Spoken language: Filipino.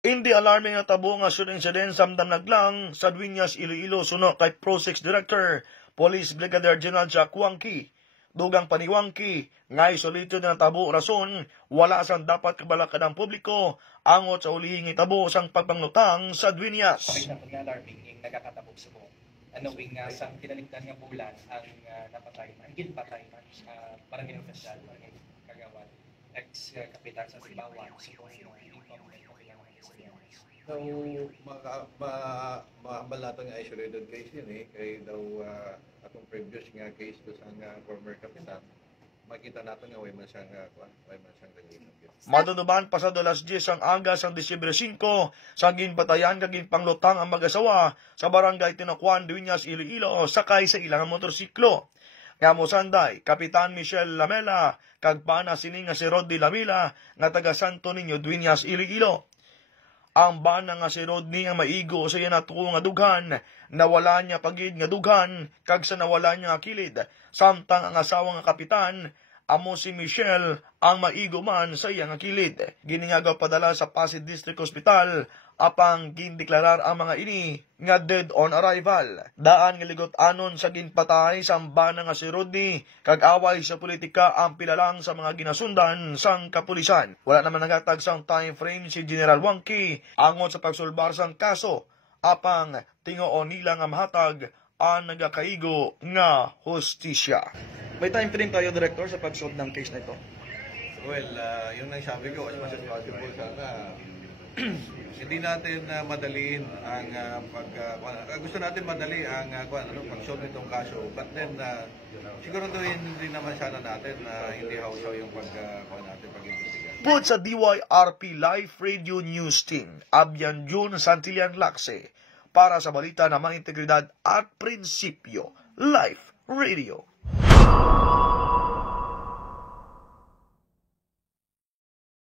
Hindi alarming nga tabo nga shooting incident samtang naglang sa Dueñas, Iloilo suno kay Pro-6 Director, Police Brigadier General Jack Wangki. Dugang paniwangki, nga isolito na tabo rason, wala sang dapat kabalakad ang publiko, angot sa ulihing itabo sang pagpanglutang sa Dueñas. Okay na pag-alarming yung nagkakatabog sa buong. Knowing nga sa kinaligtan ng bulan ang napatay man, ginpatay man, barangay official, barangay kagawad, ex-kapitan sa Sibawan, So, mahambal natin nga isolated case yun kaya daw atong previous nga case do sa former kapitan, makita natin nga way man siyang naging. Maduduban pasado alas 10 ang aga sang Disyembre 5, sa ginpatayan kaging panglutang ang mag-asawa sa barangay Tinocuan, Dueñas, Iloilo, sakay sa ilang motorsiklo. Nga mo sanday, Kapitan Michelle Lamela, kag pana sining nga si Rodney Lamela, nga taga Santo Niño, Dueñas, Iloilo. Ang bana nga si Rodney ang maigo sa iya natuko nga dughan, nawala niya pagid nga dughan, kag sa nawala niya nga kilid, samtang ang asawa nga kapitan, amo si Michelle, ang maigo man sa iya nga kilid. Giningagaw padala sa Pasig District Hospital, apang gindeklarar ang mga ini nga dead on arrival. Daan nga ligot anon sa ginpatay sa bana nga si Rodney, kag away sa politika ang pilalang sa mga ginasundan sang kapulisan. Wala naman nagatag sang time frame si General Wangki angon sa pagsulbar sang kaso, apang tingoon nila nga mahatag ang nagakaigo nga hustisya. May time frame tayo, Director, sa pag-solve ng case na ito? Well, yun ang sabi ko, as much as possible, sana hindi natin madaliin ang gusto natin madali ang pag-solve nitong kaso, but then siguro hindi naman sana natin hindi hausaw yung pag-imbestiga. Bukod sa DYRP Live Radio News Team, Abyan Jun Santillan Lakse, para sa balita na may integridad at prinsipyo, Live Radio.